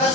10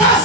10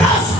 10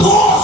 2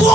2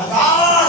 1000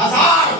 1000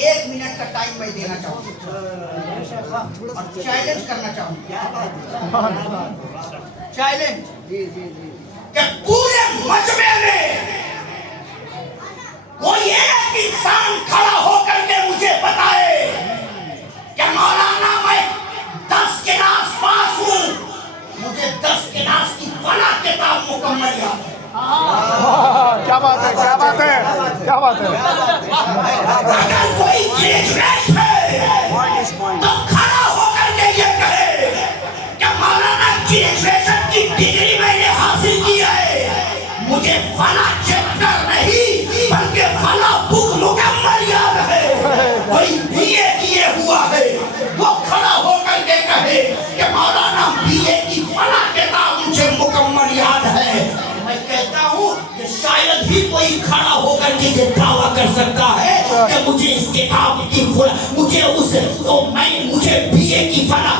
1 minute کا time میں دینا چاہوں گا اور چیلنج کرنا چاہوں گا، چیلنج کہ پورے مجمع میں کوئی ایک انسان کھڑا ہو کر کے مجھے بتائے کہ مولانا میں 10 کلاس پاس ہوں، مجھے 10 کلاس کی فلاں کتاب مکمل یاد ہے۔ کیا بات ہے، کیا بات ہے، کیا بات ہے۔ اگر کوئی گریجویٹ ہے تو کھڑا ہو کر کے یہ کہے کہ مولانا گریجویشن کی ڈگری میں نے حاصل کی ہے، مجھے فلاں چیپٹر نہیں بلکہ فلاں بک مکمل یاد ہے۔ کوئی بی اے کیے ہوا ہے وہ کھڑا ہو کر کے کہے کہ مولانا بی اے کی فلاں کتاب مجھے مکمل یاد ہے، میں کہتا ہوں کہ شاید ہی کوئی کھڑا ہو کر کے یہ دعویٰ کر سکتا ہے کہ مجھے اس کتاب کی مجھے بی اے کی فلاں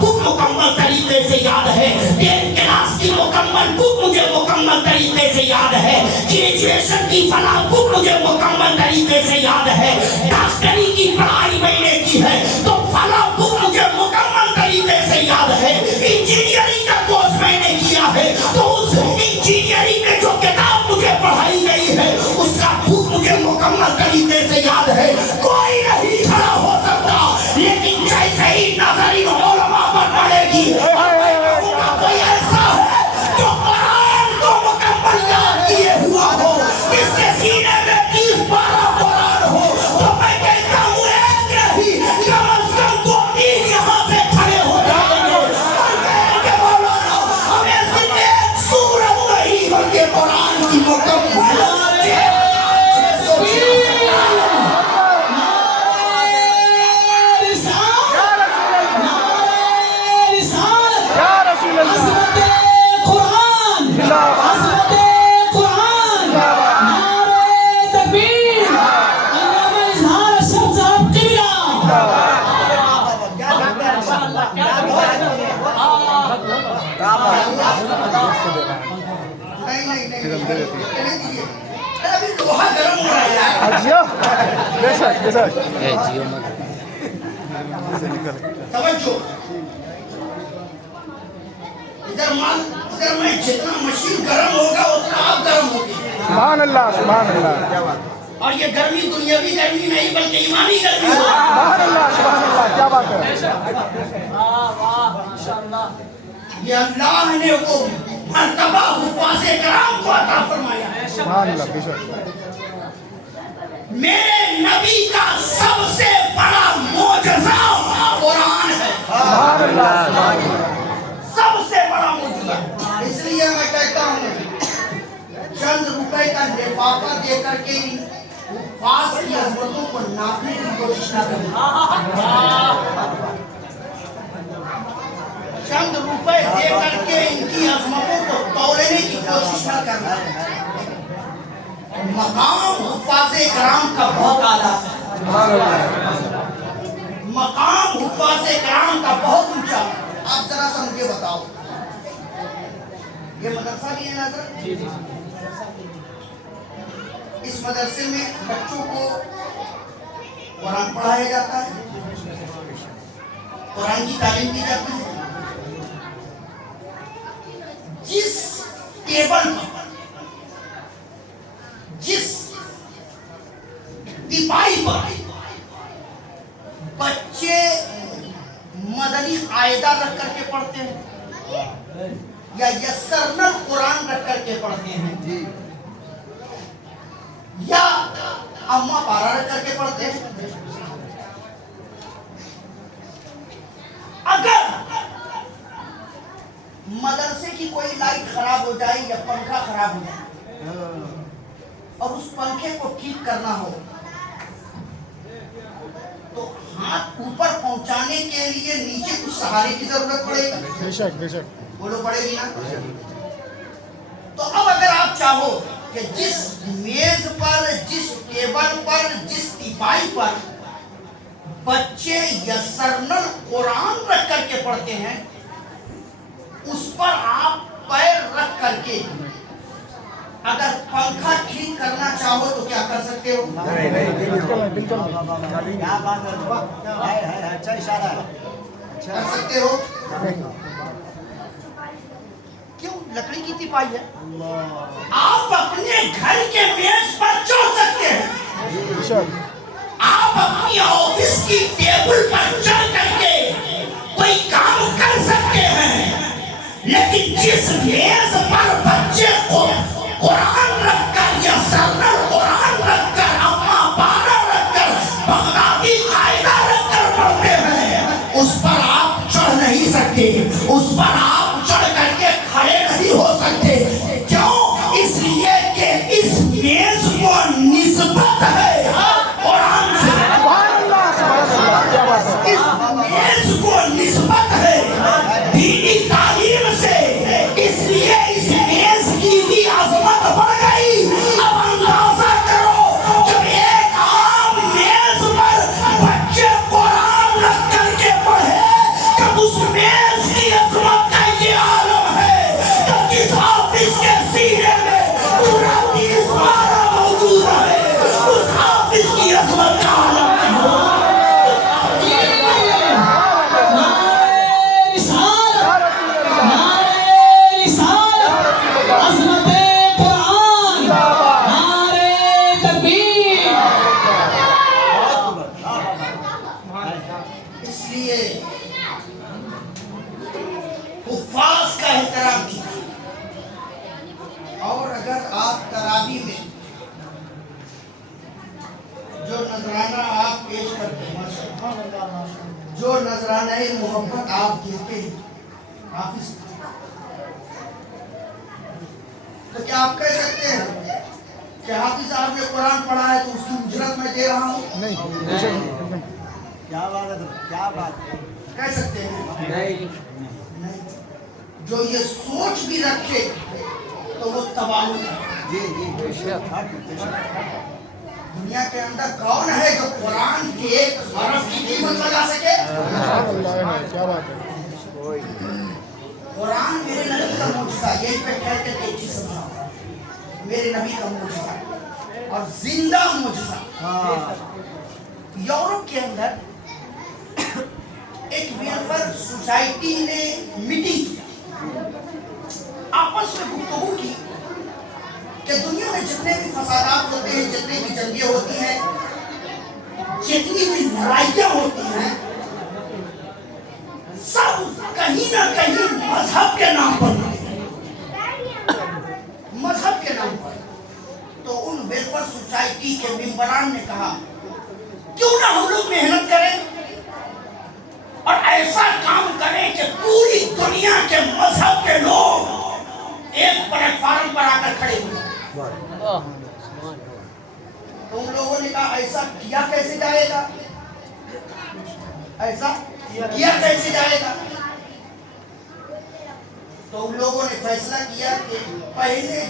بک مکمل طریقے سے یاد ہے، 10 کلاس کی مکمل بک مجھے مکمل طریقے سے یاد ہے، گریجویشن کی فلاں بک مجھے مکمل طریقے سے یاد ہے، ڈاکٹری کی پڑھائی میں نے کی ہے تو فلاں بک مجھے مکمل طریقے سے یاد ہے، انجینئرنگ کا کورس میں نے کیا ہے تو اس انجینئرنگ میں جو کتاب مجھے پڑھائی گئی ہے اس کا بک مجھے مکمل طریقے سے یاد ہے۔ کوئی نہیں کھڑا ہو سکتا، لیکن جیسے ہی نظر ان علماء پر پڑے گی کوئی ایسا ہے جو قرآن کو مکمل یاد کیے ہوا ہو، جس کے سینے میں 30-12 قرآن ہو، تو میں کہتا ہوں ایک نہیں کم از کم 2-3 یہاں سے کھڑے ہو جائیں گے اور کہیں گے مولانا ہمیں صرف ایک سورت نہیں بلکہ قرآن کی مکمل ابھی لوہا گرم ہو رہا ہے جیو بے شک بے شک۔ توجہ ادھر میں جتنا مشین گرم ہوگا اتنا آپ گرم ہوگی، سبحان اللہ، سبحان اللہ، اور یہ گرمی دنیاوی گرمی نہیں بلکہ ایمانی گرمی ہوگی۔ سبحان اللہ، سبحان اللہ، کیا بات ہے۔ یہ اللہ نے وہ مرتبہ حفاظ کرام کو عطا فرمایا ہے۔ سبحان اللہ، بے شک۔ میرے نبی کا سب سے بڑا معجزہ قرآن ہے، سبحان اللہ، سبحان اللہ۔ سب سے بڑا معجزہ۔ اس لیے میں کہتا ہوں چند روپے کا لفافہ دے کر کے حفاظ کی عظمتوں کو ناپنے کی کوشش نہ کریں، چند روپے دے کر کے ان کی عظمتوں کو تولنے کی کوشش نہ کرنا۔ مقام حفاظ کرام کا بہت اعلیٰ ہے، مقام حفاظ کرام کا بہت اونچا ہے۔ آپ ذرا سا مجھے بتاؤ، یہ مدرسہ بھی ہے نا حضرت؟ اس مدرسے میں بچوں کو قرآن پڑھایا جاتا ہے، قرآن کی تعلیم دی جاتی ہے۔ جس ٹیبل پر، جس ٹپائی پر بچے مدنی قاعدہ رکھ کر کے پڑھتے ہیں یا یسرنا قرآن رکھ کر کے پڑھتے ہیں یا اما پارا رکھ کر کے پڑھتے ہیں، اگر مدرسے کی کوئی لائٹ خراب ہو جائے یا پنکھا خراب ہو جائے اور اس پنکھے کو ٹھیک کرنا ہو تو ہاتھ اوپر پہنچانے کے لیے نیچے کچھ سہارے کی ضرورت پڑے گی، بے شک بے شک۔ بولو پڑے گی نا؟ تو اب اگر آپ چاہو کہ جس میز پر، جس ٹیبل پر، جس ٹپائی پر بچے یسرنل قرآن رکھ کر کے پڑھتے ہیں اس پر آپ پیر رکھ کر کے اگر پنکھا ٹھیک کرنا چاہو تو کیا کر سکتے ہو؟ کیا بات ہے، اچھا اشارہ ہے، کر سکتے ہو؟ کیوں؟ لکڑی کی تیپائی ہے۔ آپ اپنے گھر کے میز پر چڑھ سکتے ہیں، آپ اپنی آفس کی ٹیبل پر چڑھ کر کے کوئی کام کر سکتے ہیں، لیکن جس میز پر بچے کو قرآن رکھ کر یا سرنر قرآن رکھ کر اما پارا رکھ کر بغدادی قاعدہ رکھ کر پڑھتے ہیں، اس پر آپ چڑھ نہیں سکتے، اس پر آپ چڑھ کر کے کھڑے نہیں ہو سکتے۔ کیوں؟ اس لیے کہ اس میز کو نسبت ہے قرآن سے، اس میز کو نسبت ہے دینی تعلیم سے، اس لیے اس میز کی بھی عظمت بڑھ گئی۔ اب اندازہ کرو جب ایک عام میز پر بچے قرآن رکھ کر کے پڑھے، تب اس میز کی عظمت کا یہ عالم ہے، تب جس حافظ کے سینے میں پورا 30 پارہ موجود ہے، اس حافظ کی عظمت کا عالم ہے۔ اس لیے حفاظ کا احترام کیجیے، اور اگر آپ تراویح میں جو نذرانہ آپ پیش کرتے ہیں، جو نذرانہ محبت آپ دیتے ہیں حافظ، تو کیا آپ کہہ سکتے ہیں کہ حافظ صاحب نے قرآن پڑھا ہے تو اس کی اجرت میں دے رہا ہوں؟ کیا بات ہے، کیا بات ہے، کہہ سکتے ہیں؟ نہیں۔ جو یہ سوچ بھی رکھے تو وہ تباہ ہے۔ جی جی بے شک۔ دنیا کے اندر کون ہے جو قرآن کے ایک حرف کی قیمت لگا سکے؟ قرآن میرے نبی کا معجزہ، یہی پہ ٹھہر کے ایک چیز سمجھا، میرے نبی کا معجزہ اور زندہ معجزہ۔ یورپ کے اندر ایک ویلفیئر سوسائٹی نے میٹنگ کیا، آپس میں گفتگو کی کہ دنیا میں جتنے بھی فسادات ہوتے ہیں، جتنے بھی جنگیں ہوتی ہیں، جتنی بھی لڑائیاں ہوتی ہیں، سب کہیں نہ کہیں مذہب کے نام پر ہوتی ہیں، مذہب کے نام پر۔ تو ان ویلفیئر سوسائٹی کے ممبران نے کہا کیوں نہ ہم لوگ محنت کریں اور ایسا کام کریں کہ پوری دنیا کے مذہب کے لوگ ایک پلیٹ فارم پر آ کر کھڑے ہوئے۔ تو ان لوگوں نے کہا ایسا کیا کیسے جائے گا، ایسا کیا کیسے جائے گا؟ تو ان لوگوں نے فیصلہ کیا کہ پہلے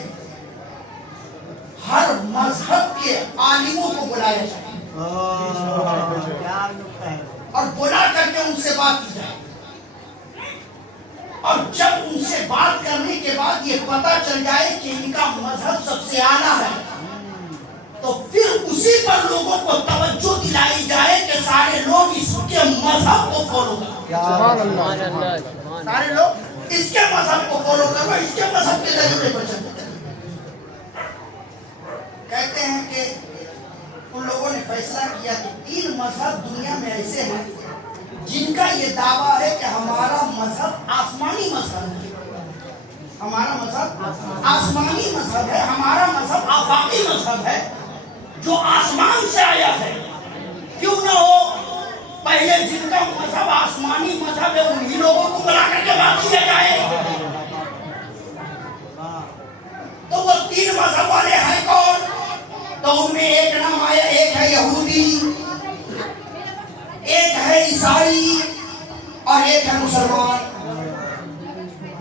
ہر مذہب کے عالموں کو بلایا جائے اور بلا کر کے ان سے بات کی جائے، اور جب ان سے بات کرنے کے بعد یہ پتہ چل جائے کہ ان کا مذہب سب سے اعلیٰ ہے، تو پھر اسی پر لوگوں کو توجہ دلائی جائے کہ سارے لوگ اس کے مذہب کو فالو کرو، سارے لوگ اس کے مذہب کو فالو کرو، اس کے مذہب کے طریقے پر چلو۔ کہتے ہیں کہ ان لوگوں نے فیصلہ کیا کہ 3 مذہب دنیا میں ایسے ہیں جن کا یہ دعویٰ ہے کہ ہمارا مذہب آسمانی مذہب ہے، ہمارا مذہب آسمانی مذہب ہے، ہمارا مذہب آفاقی مذہب ہے جو آسمان سے آیا ہے۔ کیوں نہ ہو پہلے جن کا مذہب آسمانی مذہب ہے انہی لوگوں کو بلا کر کے بات کیا جائے۔ تو وہ 3 مذہب والے ہیں کون؟ تو ان میں ایک نام آیا، ایک ہے یہودی، ایک ہے عیسائی اور ایک ہے مسلمان۔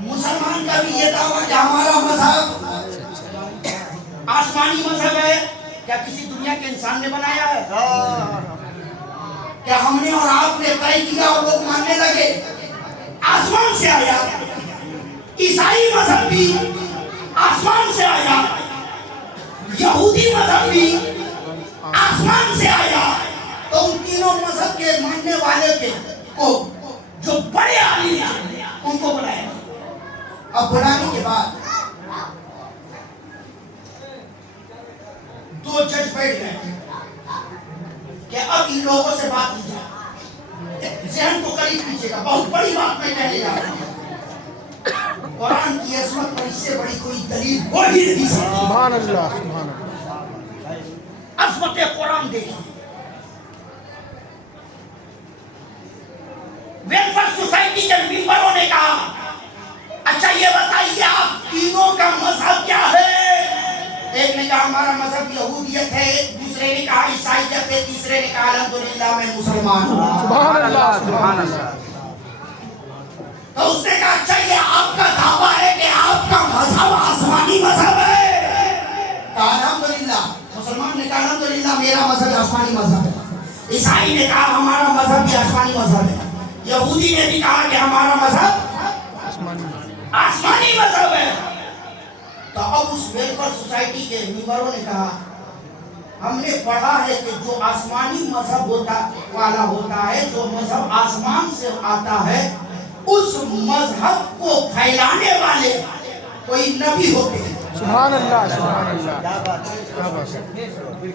مسلمان کا بھی یہ دعویٰ کہ ہمارا مذہب آسمانی مذہب ہے۔ کیا کسی دنیا کے انسان نے بنایا ہے؟ کیا ہم نے اور آپ نے طے کیا اور لوگ ماننے لگے؟ آسمان سے آیا۔ عیسائی مذہب بھی آسمان سے آیا، یہودی مذہب بھی آسمان سے آیا تو ان تینوں مذہب کے ماننے والے کو جو بڑے عالم ہیں ان کو بلایا. اب بلانے کے بعد دو جج بیٹھ گئے کہ اب ان لوگوں سے بات کی جائے. ذہن کو قریب کیجیے گا, بہت بڑی بات میں کہنے جا رہا ہوں. قرآن کی عظمت پر اس سے بڑی کوئی دلیل ہو ہی نہیں سکتی. سبحان اللہ, سبحان اللہ. عظمت قرآن دیکھیں. ویلفیئر سوسائٹی کے ممبروں نے کہا اچھا یہ بتائیے آپ تینوں کا مذہب کیا ہے؟ ایک نے کہا ہمارا مذہب یہودیت ہے, دوسرے نے کہا عیسائیت ہے, تیسرے نے کہا الحمدللہ میں مسلمان ہوں. سبحان اللہ, سبحان اللہ. تو اس نے کہا اچھا یہ آپ کا دعویٰ ہے کہ آپ کا مذہب آسمانی مذہب ہے؟ کہا الحمدللہ. مسلمان نے کہا الحمدللہ میرا مذہب آسمانی مذہب ہے. عیسائی نے کہا ہمارا مذہب بھی آسمانی مذہب ہے. یہودی نے بھی کہا کہ ہمارا مذہب آسمانی مذہب ہے. تو اب اس ویلفیئر سوسائٹی کے ممبروں نے کہا ہم نے پڑھا ہے کہ جو آسمانی مذہب والا ہوتا ہے, جو مذہب آسمان سے آتا ہے, اس مذہب کو پھیلانے والے کوئی نبی ہوتے ہیں. سبحان اللہ, سبحان اللہ. کیا بات ہے.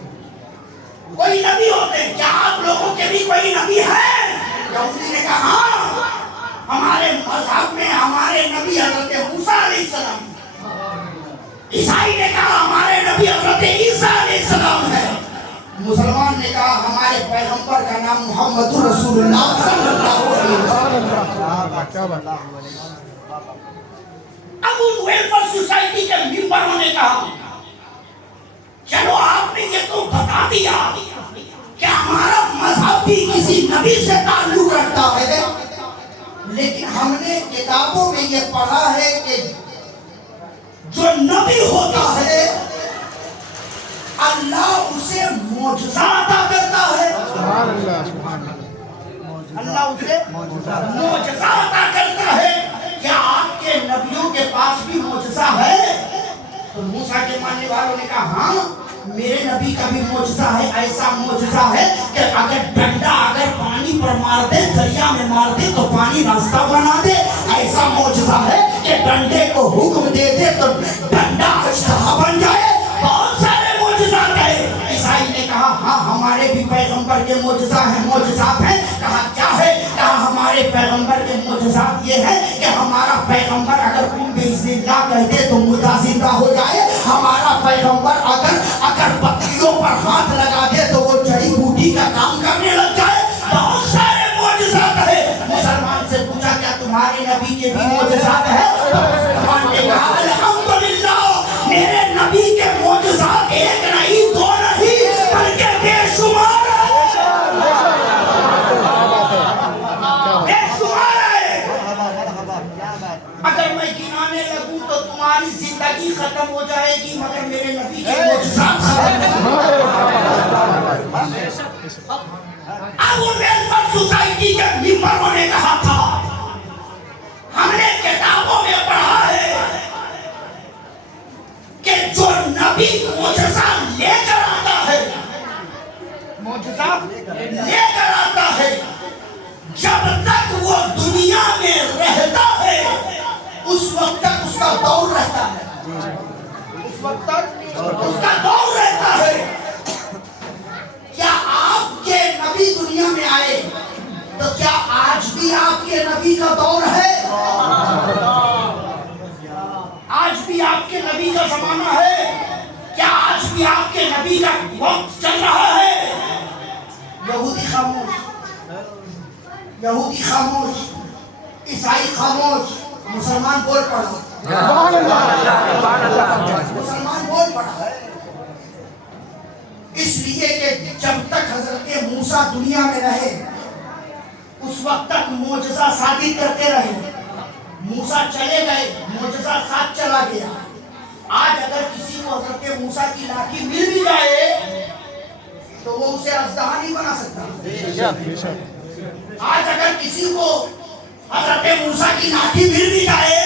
کوئی نبی ہوتے ہیں. کیا آپ لوگوں کے بھی کوئی نبی ہے؟ یہودی نے کہا ہاں ہمارے مذہب میں ہمارے نبی حضرت موسیٰ علیہ السلام. عیسائی نے کہا ہمارے نبی حضرت عیسیٰ علیہ السلام ہے. مسلمان نے کہا ہمارے پیغمبر کا نام محمد رسول اللہ صلی اللہ علیہ وسلم. کیا بات ہے. اب ان ویلفیئر سوسائٹی کے ممبروں نے کہا چلو آپ نے یہ تو بتا دیا کہ ہمارا مذہب بھی کسی نبی سے تعلق رکھتا ہے, لیکن ہم نے کتابوں میں یہ پڑھا ہے کہ جو نبی ہوتا ہے اللہ اسے معجزہ عطا کرتا ہے. سبحان اللہ, سبحان اللہ. اللہ اسے معجزہ عطا کرتا ہے. کیا آپ کے نبیوں کے پاس بھی معجزہ ہے؟ تو موسیٰ کے ماننے والوں نے کہا ہاں میرے نبی کا بھی معجزہ ہے. ایسا معجزہ ہے کہ اگر ڈنڈا اگر پانی پر مار دے, دریا میں مار دے تو پانی راستہ بنا دے. ایسا معجزہ ہے کہ ڈنڈے کو حکم دے دے تو ڈنڈا اجدہا بن جائے. بہت سارے معجزات ہیں. عیسائی نے کہا ہاں ہمارے بھی پیغمبر کے معجزات ہیں. کہا کیا ہے؟ کہا ہمارے پیغمبر کے معجزات یہ ہے کہ ہمارا پیغمبر اگر کن بِإِذْنِ اللَّهِ کہتے تو مردہ زندہ ہو جائے. ہمارا پیغمبر اگر پتیوں پر ہاتھ لگا دے تو وہ جڑی بوٹی کا کام کرنے لگ جائے. بہت سارے معجزات ہیں. مسلمان سے پوچھا کیا تمہارے نبی کے بھی معجزات ہیں؟ مسلمان نے کہا الحمدللہ میرے نبی کے معجزات ایک نہیں دو نہیں بلکہ بے شمار ہے. اگر میں گنانے لگوں تو تمہاری زندگی ختم ہو جائے گی مگر میرے نبی کے معجزات ختم ہو جائے گی. اب وہ ویلفیئر سوسائٹی کے ممبروں نے کہا تھا ہم نے کتابوں میں پڑھا ہے کہ جو نبی معجزہ لے کر آتا ہے, معجزہ لے کر آتا ہے, جب تک وہ دنیا میں رہتا ہے اس وقت تک اس کا دور رہتا ہے. اس وقت تک اس کا دور رہتا ہے. کیا آپ کے نبی دنیا میں آئے تو کیا آج بھی آپ کے نبی کا دور ہے؟ آج بھی آپ کے نبی کا زمانہ ہے؟ کیا آج بھی آپ کے نبی کا وقت چل رہا ہے؟ یہودی خاموش, یہودی خاموش, عیسائی خاموش, مسلمان بول پڑا. سبحان اللہ. مسلمان بول پڑا. اس لیے کہ جب تک حضرت موسیٰ دنیا میں رہے اس وقت تک معجزہ ثابت کرتے رہے. موسیٰ چلے گئے, معجزہ ساتھ چلا گیا. آج اگر کسی کو حضرت موسیٰ کی لاٹھی مل بھی جائے تو وہ اسے اژدہا نہیں بنا سکتا. آج اگر کسی کو حضرت موسیٰ کی لاٹھی مل بھی جائے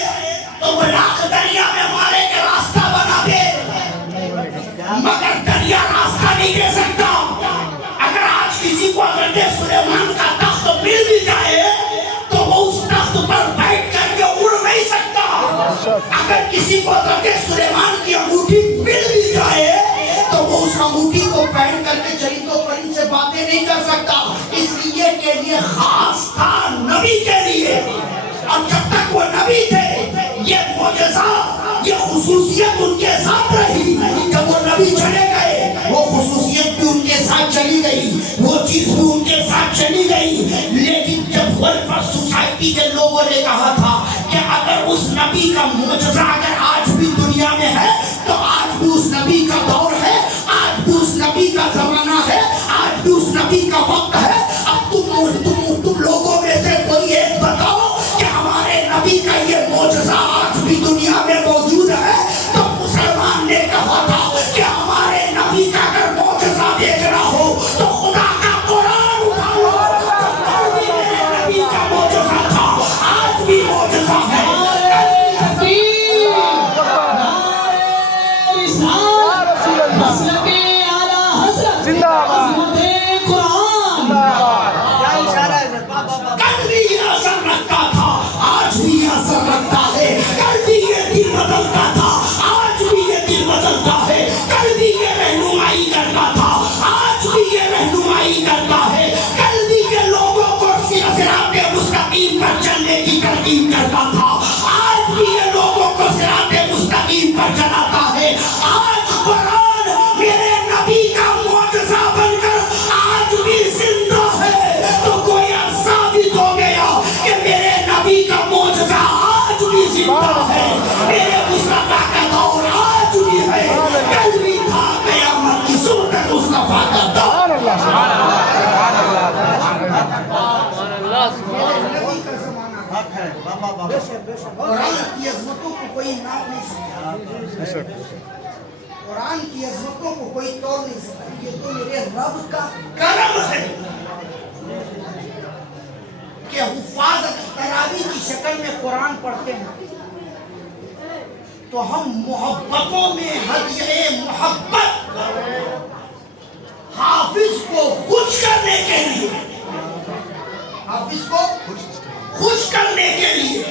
تو وہ لاکھ دریا میں مارے کے راستہ بنا دے اگر سلیمان کا تخت مل بھی جائے تو وہ اس تخت پر بیٹھ کر کے اڑ نہیں سکتا. اگر کسی کو حضرت سلیمان کی انگوٹھی مل بھی جائے تو وہ اس انگوٹھی کو پہن کر کے چرند و پرند سے باتیں نہیں کر سکتا. اس لیے کے لیے خاص تھا نبی کے لیے. اور جب تک وہ نبی تھے یہ معجزہ یہ خصوصیت ان کے ساتھ رہی. جب وہ نبی چلے گئے وہ خصوصیت بھی ان کے ساتھ چلی گئی, وہ چیز بھی ان کے ساتھ چلی گئی. لیکن جب ویلفیئر سوسائٹی کے لوگوں نے کہا تھا کہ اگر اس نبی کا معجزہ اگر آج بھی دنیا میں ہے تو آج بھی اس نبی کا دور ہے, آج بھی اس نبی کا زمانہ ہے, آج بھی اس نبی کا وقت ہے. اب تم لوگوں میں سے کوئی ایک بتاؤ کہ ہمارے نبی کا یہ معجزہ آج بھی دنیا میں موجود ہے. تو مسلمان نے کہا تھا کہ ہمارے نبی کا اگر معجزہ دیکھنا ہو تو خدا کا قرآن اٹھاؤ. نبی کا معجزہ تھا, آج بھی معجزہ ہے. کل بھی یہ اثر رکھتا تھا, آج بھی یہ اثر رکھتا ہے. کل بھی یہ دل بدلتا تھا, آج بھی یہ دل بدلتا ہے. کل بھی یہ رہنمائی کرتا تھا, آج بھی یہ رہنمائی کرتا ہے. کل بھی یہ لوگوں کو صراط مستقیم پر چلنے کی ترغیب کرتا تھا, آج بھی یہ لوگوں کو صراط مستقیم پر چلاتا ہے. آج قرآن میرے نبی کا معجزہ بن کر آج بھی زندہ ہے. تو کوئی ثابت ہو گیا کہ میرے نبی کا معجزہ آج بھی زندہ ہے. میرے مصطفیٰ کا دور آج بھی ہے, کل بھی تھا, قیامت کی صبح تک مصطفیٰ کا دور. حق ہے بابا بابا. قرآن کی عظمتوں کو کوئی ناپ نہیں سکتا, قرآن کی عظمتوں کو کوئی توڑ نہیں سکتا. یہ تو میرے رب کا کرم ہے کہ حفاظ تراویح کی شکل میں قرآن پڑھتے ہیں تو ہم محبتوں میں ہدیہ محبت حافظ کو خوش کرنے کے لیے, حافظ کو خوش کرنے کے لیے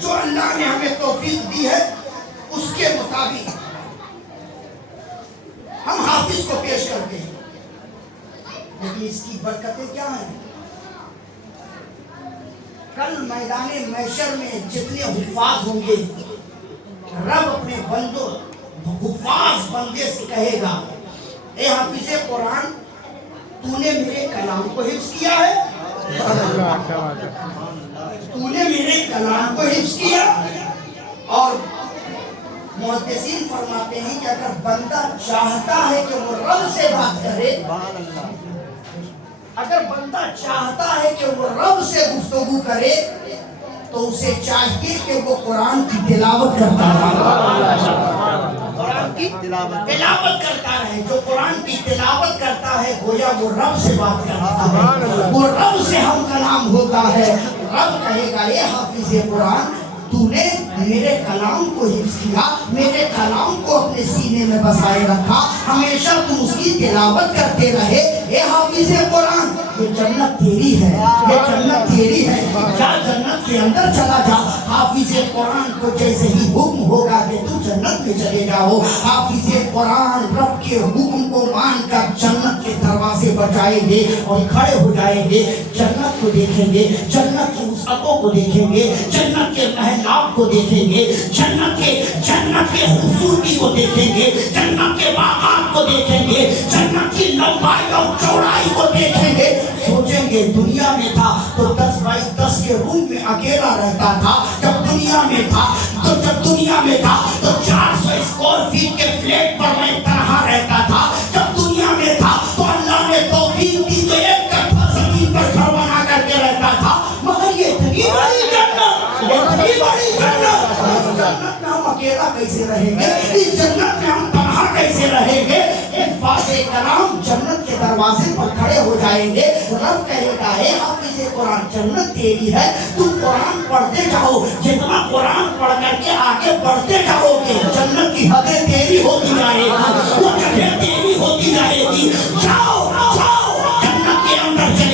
جو اللہ نے ہمیں توفیق دی ہے اس کے مطابق ہم حافظ کو پیش کرتے ہیں. لیکن اس کی برکتیں کیا ہیں؟ کل میدان محشر میں جتنے حفاظ ہوں گے رب اپنے بندوں حفاظ بندے سے کہے گا, اے حافظ قرآن تو نے میرے کلام کو حفظ کیا ہے, تو نے میرے کلام کو حفظ کیا. اور محدثین فرماتے ہیں کہ اگر بندہ چاہتا ہے کہ وہ رب سے بات کرے, اگر بندہ چاہتا ہے کہ وہ رب سے گفتگو کرے تو اسے چاہیے کہ وہ قرآن کی تلاوت کرتا رہے, قرآن کی تلاوت کرتا رہے. جو قرآن کی تلاوت کرتا ہے گویا وہ رب سے بات کرتا ہے, وہ رب سے ہم کلام ہوتا ہے. رب کہے گا اے حافظ قرآن تو نے میرے کلام کو حفظ کیا, میرے کلام کو اپنے سینے میں بسائے رکھا, ہمیشہ تم اس کی تلاوت کرتے رہے. اے حافظ قرآن یہ جنت تیری ہے, یہ جنت تیری ہے, جا جنت کے اندر چلا جا. حافظ قرآن کو جیسے ہی حکم ہوگا کہ تم جنت میں چلے جاؤ, حافظ قرآن رب کے حکم کو مان کر جنت کے دروازے پر جائیں گے اور کھڑے ہو جائیں گے. جنت کو دیکھیں گے, جنت کی وسعتوں کو دیکھیں گے, جنت کے محلات کو دیکھیں گے, جنت کے خوبصورتی کو دیکھیں گے, جنت کے باغات کو دیکھیں گے, جنت کی لمبائی اور چوڑائی کو دیکھیں گے. سوچیں گے دنیا میں تھا تو 10x10 کے روم میں اکیلا رہتا تھا. جب دنیا میں تھا تو 400 اسکوائر فیٹ کے فلیٹ پر میں تنہا رہتا تھا. جب دنیا میں تھا تو اللہ نے توفیق دی تو 1 کٹھا زمین پر گھر بنا کر کے رہتا تھا. مگر یہ اتنی بڑی جنت, جنت میں ہم اکیلا کیسے رہیں گے, اس جنت میں ہم تنہا کیسے رہیں گے. حفاظ کلام جنت کے دروازے پر کھڑے ہو جائیں گے. رب کہے گا اے حافظ قرآن جنت تیری ہے, تم قرآن پڑھتے جاؤ. جتنا قرآن پڑھ کر کے آگے بڑھتے جاؤ گے جنت کی حدیں تیری ہوتی جائے گی, وہ جگہ تیری ہوتی جائے گی. جاؤ جنت کے اندر چلے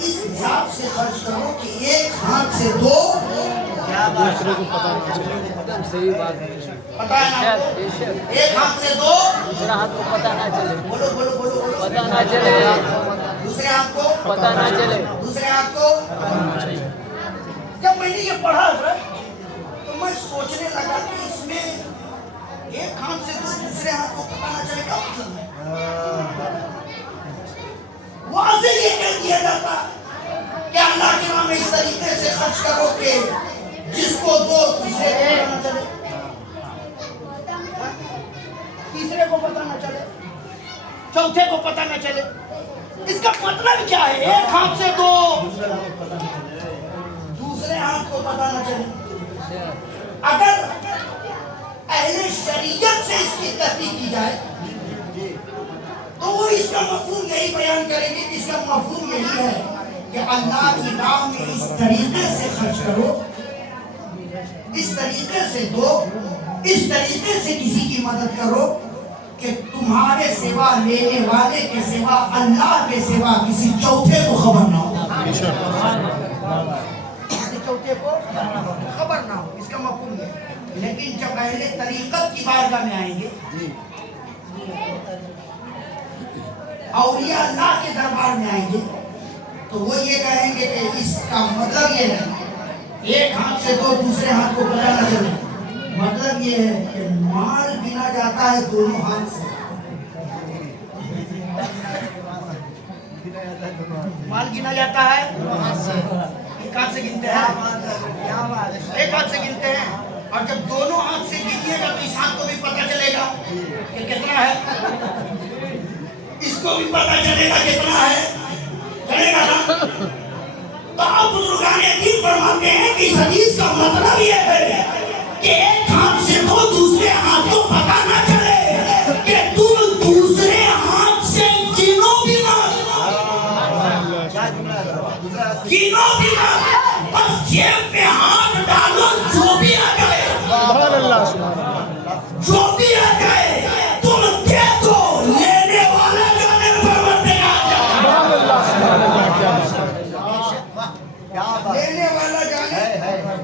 اس حساب سے خرچ کرو کہ ایک ہاتھ سے دو دوسرے کو پتہ نہ چلے صحیح بات ہے پتہ ہے نا آپ کو؟ ایک ہاتھ سے دو دوسرا ہاتھ کو پتہ نہ چلے بولو بولو بولو بولو پتہ نہ چلے دوسرے ہاتھ کو پتہ نہ چلے دوسرے ہاتھ کو جب میں نے یہ پڑھا حضرت تو میں سوچنے لگا کہ اس میں ایک ہاتھ سے دو دوسرے ہاتھ کو پتہ نہ چلے کا مطلب ہے واضح یہ کہہ دیا جاتا کہ اللہ کے نام میں اس طریقے سے خرچ کرو کہ جس کو دو دوسرے کو پتہ نہ چلے تیسرے کو پتہ نہ چلے چوتھے کو پتہ نہ چلے اس کا مطلب کیا ہے ایک ہاتھ سے دو دوسرے ہاتھ کو پتہ نہ چلے اگر اہل شریعت سے اس کی تحقیق کی جائے تو وہ اس کا مفہوم یہی بیان کریں گے کہ اس کا مفہوم یہی ہے کہ اللہ کی راہ میں اس طریقے سے خرچ کرو اس طریقے سے دو اس طریقے سے کسی کی مدد کرو کہ تمہارے سوا لینے والے کے سوا اللہ کے سوا کسی چوتھے کو خبر نہ ہو کسی چوتھے کو خبر نہ ہو اس کا مفہوم ہے لیکن جب اہل طریقت کی بارگاہ میں آئیں گے اولیاء اللہ کے دربار میں آئیں گے تو وہ یہ کہیں گے کہ اس کا مطلب یہ ہے ایک ہاتھ سے دو دوسرے ہاتھ کو پتہ نہ چلے مطلب یہ ہے کہ مال گنا جاتا ہے دونوں ہاتھ سے مال گنا جاتا ہے ایک ہاتھ سے گنتے ہیں ایک ہاتھ سے گنتے ہیں اور جب دونوں ہاتھ سے گنیے گا تو اس ہاتھ کو بھی پتہ چلے گا کہ کتنا ہے اس کو بھی پتہ چلے گا کتنا ہے چلے گا نا تو آپ بزرگان دین فرماتے ہیں کہ اس حدیث کا مطلب یہ